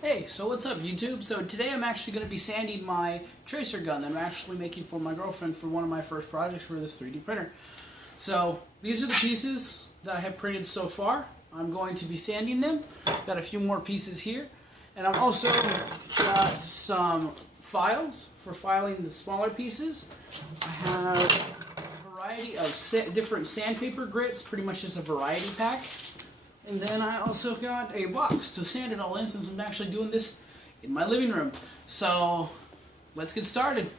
Hey, so what's up YouTube? So today I'm actually going to be sanding my tracer gun that I'm actually making for my girlfriend for one of my first projects for this 3D printer. So these are the pieces that I have printed so far. I'm going to be sanding them. Got a few more pieces here. And I'm also got some files for filing the smaller pieces. I have a variety of different sandpaper grits, pretty much just a variety pack. And then I also got a box to sand it all in since I'm actually doing this in my living room. So let's get started.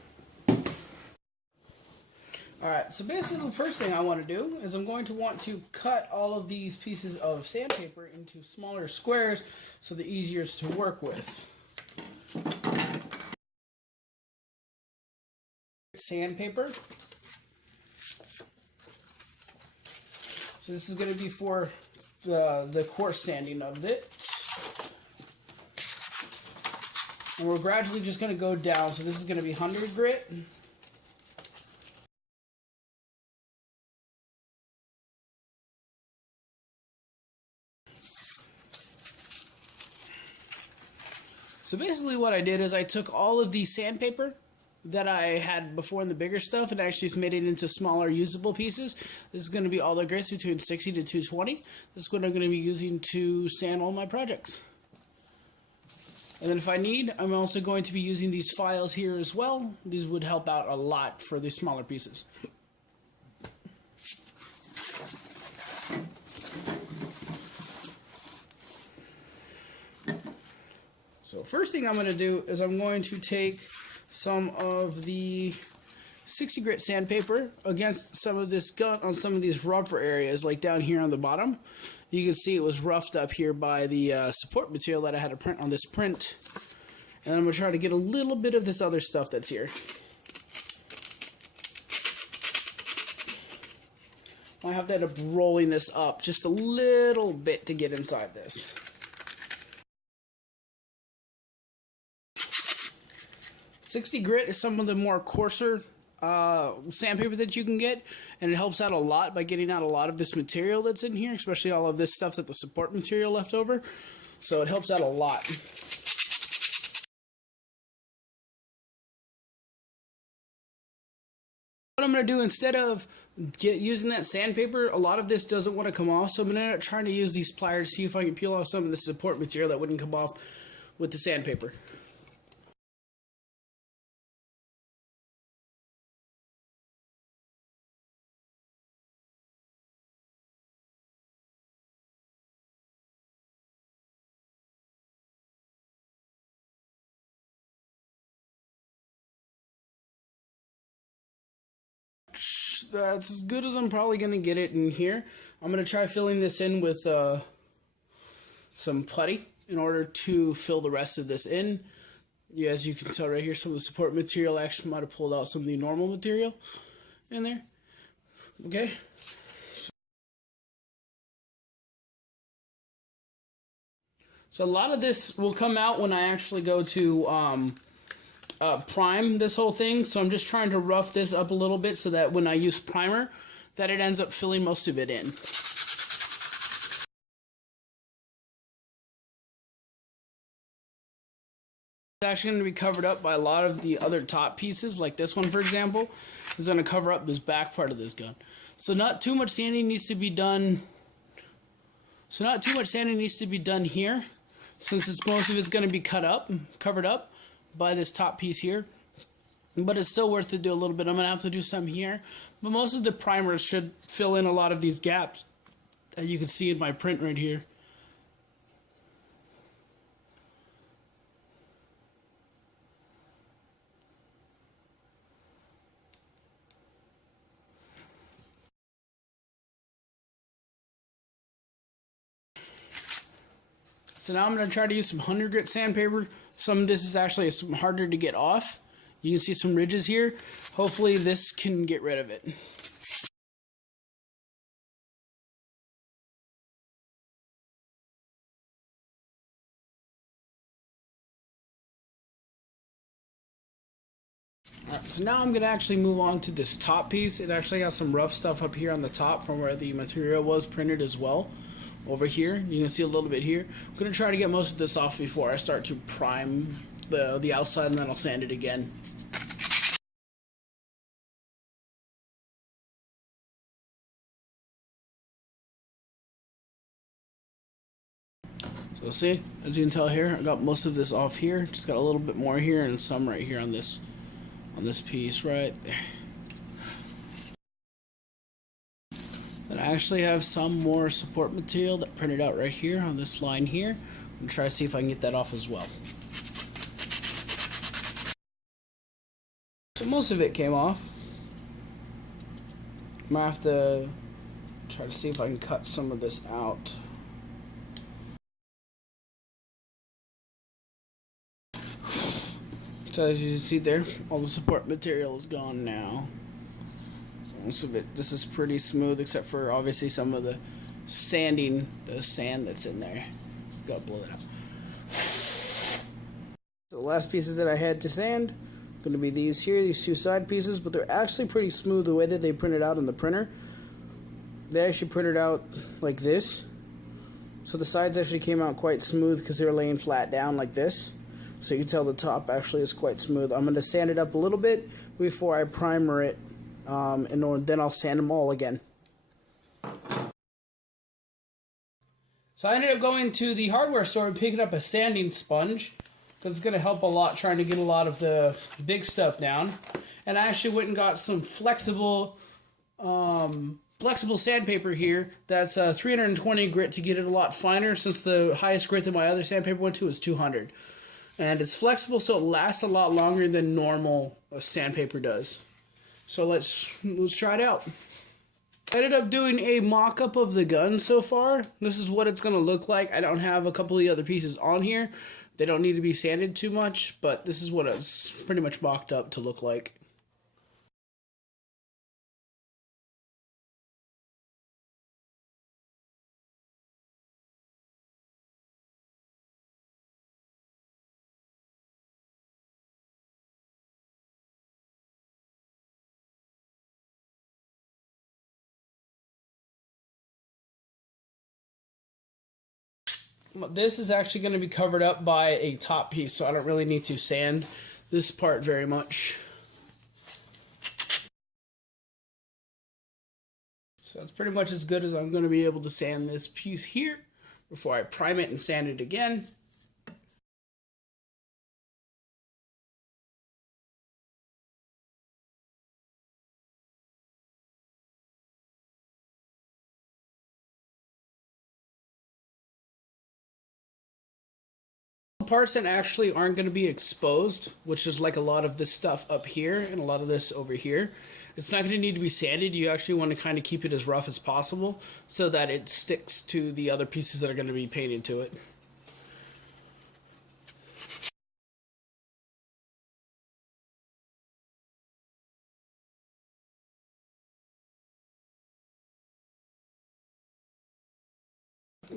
Alright, so basically the first thing I want to do is I'm going to want to cut all of these pieces of sandpaper into smaller squares so they're easier to work with. Sandpaper. So this is going to be for the coarse sanding of it. And we're gradually just going to go down. So this is going to be 100 grit. So basically what I did is I took all of the sandpaper that I had before in the bigger stuff and actually just made it into smaller usable pieces. This is going to be all the grits between 60 to 220. This is what I'm going to be using to sand all my projects. And then if I need, I'm also going to be using these files here as well. These would help out a lot for the smaller pieces. So first thing I'm going to do is I'm going to take some of the 60 grit sandpaper against some of this gun on some of these rougher areas, like down here on the bottom. You can see it was roughed up here by the support material that I had to print on this print. And I'm going to try to get a little bit of this other stuff that's here. I have to end up rolling this up just a little bit to get inside this. .60 grit is some of the more coarser sandpaper that you can get, and it helps out a lot by getting out a lot of this material that's in here, especially all of this stuff that the support material left over. So it helps out a lot. What I'm going to do instead of using that sandpaper, a lot of this doesn't want to come off, so I'm going to end up trying to use these pliers to see if I can peel off some of the support material that wouldn't come off with the sandpaper. That's as good as I'm probably going to get it in here. I'm going to try filling this in with some putty in order to fill the rest of this in. Yeah, as you can tell right here, some of the support material actually might have pulled out some of the normal material in there. Okay. So a lot of this will come out when I actually go to prime this whole thing, so I'm just trying to rough this up a little bit so that when I use primer, that it ends up filling most of it in. It's actually going to be covered up by a lot of the other top pieces, like this one for example, is going to cover up this back part of this gun. So not too much sanding needs to be done. Here, since most of it's going to be covered up by this top piece here, but it's still worth to do a little bit. I'm going to have to do some here, but most of the primers should fill in a lot of these gaps that you can see in my print right here. So now I'm going to try to use some 100 grit sandpaper. Some of this is actually harder to get off. You can see some ridges here. Hopefully this can get rid of it. So now I'm going to actually move on to this top piece. It actually has some rough stuff up here on the top from where the material was printed as well. Over here, you can see a little bit here. I'm going to try to get most of this off before I start to prime the outside, and then I'll sand it again. So see, as you can tell here, I got most of this off here. Just got a little bit more here and some right here on this piece right there. Then I actually have some more support material that printed out right here on this line here. I'm gonna try to see if I can get that off as well. So most of it came off. I'm gonna have to try to see if I can cut some of this out. So as you can see there, all the support material is gone now. Most of it, this is pretty smooth except for obviously some of the sanding, the sand that's in there. Gotta blow that out. So the last pieces that I had to sand, going to be these here, these two side pieces, but they're actually pretty smooth the way that they printed out in the printer. They actually printed out like this. So the sides actually came out quite smooth because they were laying flat down like this. So you can tell the top actually is quite smooth. I'm going to sand it up a little bit before I primer it, and then I'll sand them all again. So I ended up going to the hardware store and picking up a sanding sponge because it's going to help a lot trying to get a lot of the big stuff down. And I actually went and got some flexible sandpaper here that's 320 grit to get it a lot finer, since the highest grit that my other sandpaper went to is 200. And it's flexible, so it lasts a lot longer than normal sandpaper does. So let's try it out. I ended up doing a mock-up of the gun so far. This is what it's going to look like. I don't have a couple of the other pieces on here. They don't need to be sanded too much, but this is what it's pretty much mocked up to look like. This is actually going to be covered up by a top piece, so I don't really need to sand this part very much. So that's pretty much as good as I'm going to be able to sand this piece here before I prime it and sand it again. Parts that actually aren't going to be exposed, which is like a lot of this stuff up here and a lot of this over here, it's not going to need to be sanded. You actually want to kind of keep it as rough as possible so that it sticks to the other pieces that are going to be painted to it.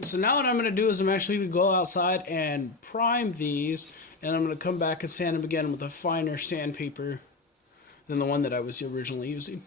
So now what I'm going to do is I'm actually going to go outside and prime these, and I'm going to come back and sand them again with a finer sandpaper than the one that I was originally using.